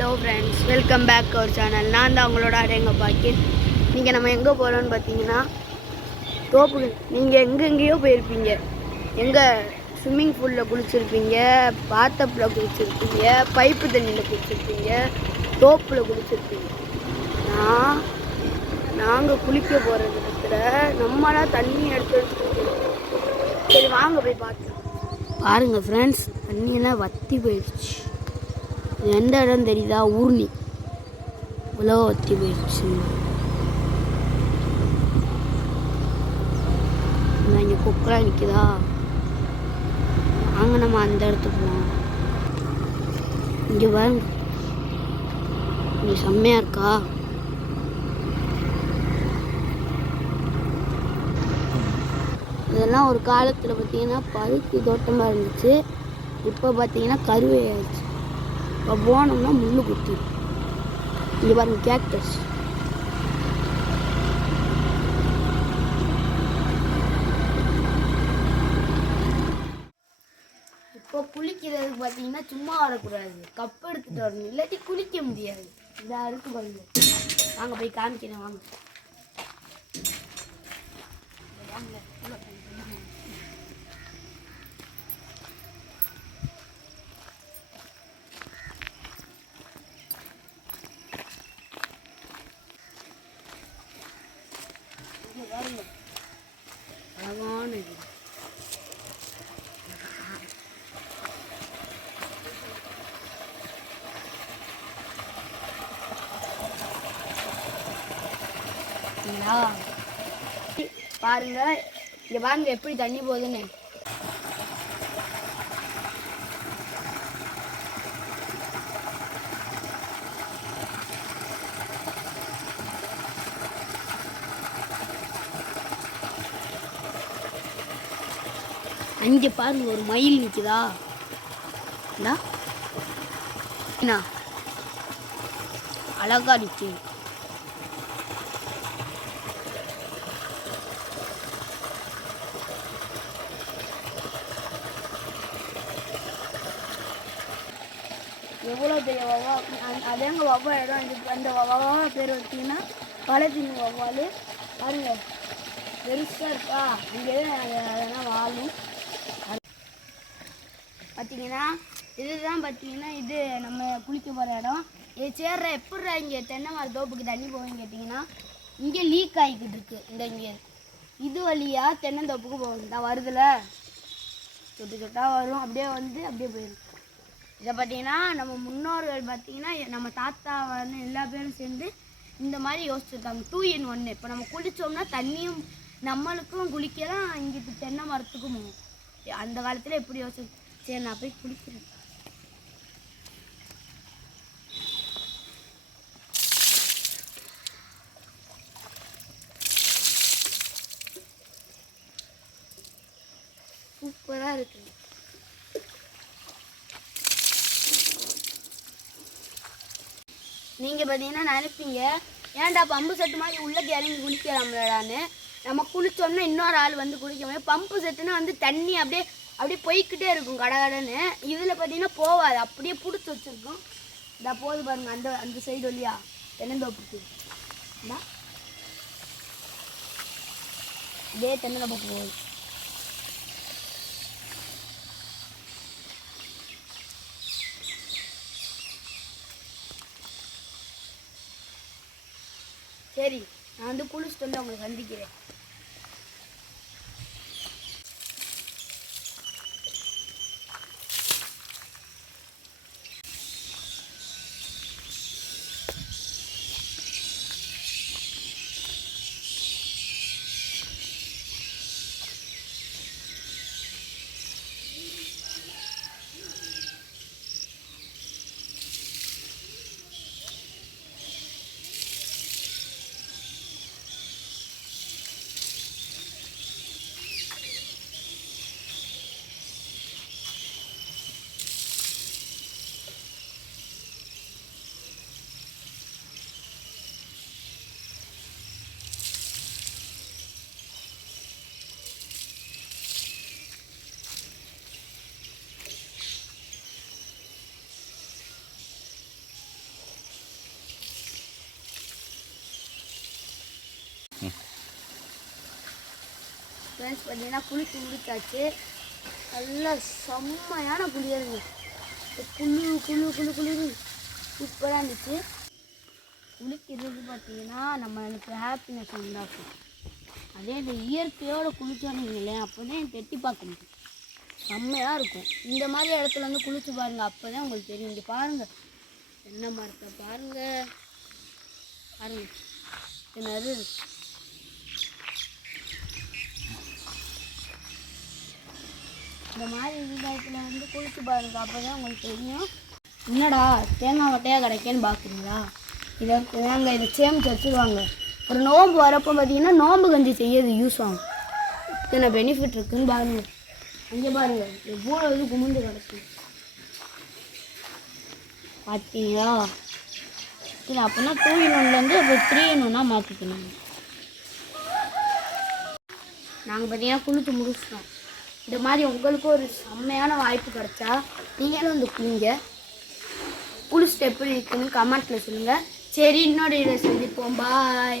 Hello friends, welcome back our channel. நான் தான் அவங்களோட அடையங்க பாக்கின். நீங்கள் நம்ம எங்கே போகிறோன்னு பார்த்தீங்கன்னா தோப்பு. நீங்கள் எங்கெங்கேயோ போயிருப்பீங்க. எங்கே ஸ்விம்மிங் பூலில் குளிச்சிருப்பீங்க, பாத்தப்பில் குளிச்சிருப்பீங்க, பைப்பு தண்ணியில் குளிச்சிருப்பீங்க, தோப்பில் குளிச்சிருப்பீங்க. நாங்கள் குளிக்க போகிற இடத்துல நம்மளாம் தண்ணி எடுத்து சரி வாங்க போய் பார்த்து பாருங்கள் ஃப்ரெண்ட்ஸ். தண்ணியெல்லாம் வற்றி போயிடுச்சு. எந்த இடம் தெரியுதா? ஊர்னி இவ்வளோ வற்றி போயிடுச்சு. இங்கே கொக்கெல்லாம் நிற்குதா? வாங்க நம்ம அந்த இடத்துக்கு போவோம். இங்கே பாருங்க, இங்கே செம்மையாக இருக்கா? இதெல்லாம் ஒரு காலத்தில் பார்த்தீங்கன்னா பருத்தி தோட்டமாக இருந்துச்சு. இப்போ பார்த்தீங்கன்னா கருவே ஆயிடுச்சு. இப்போ போனோம்னா முள்ளு குத்தி. இங்கே பாருங்க, கேக்டஸ். இப்போ குளிக்கிறதுக்கு பார்த்தீங்கன்னா சும்மா வரக்கூடாது, கப் எடுத்துகிட்டு வரணும், இல்லாட்டி குளிக்க முடியாது. இந்த அறுக்கு பாருங்க. வாங்க போய் காமிக்கிறேன் வாங்க. அழகான இது. பாருங்க, இங்க பாருங்க எப்படி தண்ணி போகுதுன்னு. அங்கே பாருங்க, ஒரு மயில் நிற்குதா? அழகா நிற்கு. எவ்வளோ பெரிய வவ்வா! அதேங்க வவ்வா இடம் இதுக்கு. அந்த வவ்வா பேர் வச்சிங்கன்னா பழத்தின் வவ்வால். பாருங்க பெருசாக இருக்கா? இங்கே அதெல்லாம் வாழும். பார்த்தீங்கன்னா இதுதான் பார்த்தீங்கன்னா இது நம்ம குளிக்க போகிற இடம். இது சேர்ற எப்படிறா இங்கே தென்னை மர தோப்புக்கு தண்ணி போகுன்னு கேட்டிங்கன்னா, இங்கே லீக் ஆகிக்கிட்டு இருக்கு. இந்த இங்கே இது வழியாக தென்னந்தோப்புக்கு போகும். தான் வருதுல, சொட்டு சொட்டாக வரும், அப்படியே வந்து அப்படியே போயிடும். இதை பார்த்தீங்கன்னா நம்ம முன்னோர்கள் பார்த்தீங்கன்னா நம்ம தாத்தா வந்து எல்லா பேரும் சேர்ந்து இந்த மாதிரி யோசிச்சுருக்காங்க. 2 in 1. இப்போ நம்ம குளித்தோம்னா தண்ணியும் நம்மளுக்கும் குளிக்கலாம், இங்கிட்டு தென்னை மரத்துக்கும் போகும். அந்த காலத்தில் எப்படி யோசிச்சு. சரி நான் போய் குளிக்கிறேன். சூப்பராக இருக்கு. நீங்கள் பார்த்தீங்கன்னா நினைப்பீங்க, ஏன்டா பம்பு செட்டு மாதிரி உள்ளே இறங்கி குளிக்கலாம்லடான்னு. நம்ம குளித்தோம்னா இன்னொரு ஆள் வந்து குளிக்க முடியும். பம்பு செட்டுன்னா வந்து தண்ணி அப்படியே அப்படியே போய்கிட்டே இருக்கும் கடகடன்னு. இதில் பார்த்தீங்கன்னா போகாது, அப்படியே பிடிச்சி வச்சுருக்கோம். இந்த போது பாருங்க, அந்த சைடு வழியா தென்னந்தோப்புக்கு இதே தென்னந்தோப்பு போகுது. சரி, நான் வந்து குளிச்சுட்டு வந்து அவங்களை சந்திக்கிறேன். ஃப்ரெண்ட்ஸ் பார்த்தீங்கன்னா குளிச்சு முடிச்சாச்சு. நல்லா செம்மையான குளிருங்க. குளிர் சூப்பராக இருந்துச்சு. குளிக்கிறது பார்த்தீங்கன்னா நம்மளுக்கு ஹாப்பினஸ் உண்டாக்கும். அதே இந்த இயற்கையோடு குளிச்சோன்னீங்களே அப்போ தான் எட்டி பார்க்க முடியும். செம்மையாக இருக்கும். இந்த மாதிரி இடத்துல வந்து குளிச்சு பாருங்கள், அப்போ தான் உங்களுக்கு தெரியும். இங்கே பாருங்கள், தென்னை மரத்தை பாருங்கள் என்னது இந்த மாதிரி இடத்துல வந்து குளிச்சு பாருங்கள், அப்போ தான் உங்களுக்கு தெரியும். என்னடா தேங்காய் மட்டையாக கிடைக்கேன்னு பார்க்குறீங்களா? இதை சேமிச்சு வச்சுருவாங்க. ஒரு நோம்பு வரப்போ பார்த்தீங்கன்னா நோம்பு கஞ்சி செய்யறது யூஸ் ஆகும். இத்தனை பெனிஃபிட் இருக்குன்னு பாருங்கள். அங்கே பாருங்கள் எவ்வளோ இது குமிந்து கிடக்கு பார்த்தீங்களா? இல்லை அப்படின்னா 2 in 1 இப்போ 3 in 1 மாற்றிக்கணும். நாங்கள் பார்த்தீங்கன்னா குளிச்சு முடிச்சிட்டோம். இந்த மாதிரி உங்களுக்கும் ஒரு செம்மையான வாய்ப்பு கிடைச்சா நீங்களும் வந்து குளிச்சுட்டு எப்படி இருக்குன்னு கமெண்ட்டில் சொல்லுங்கள். சரி, இன்னொரு இதில் சந்திப்போம். பாய்.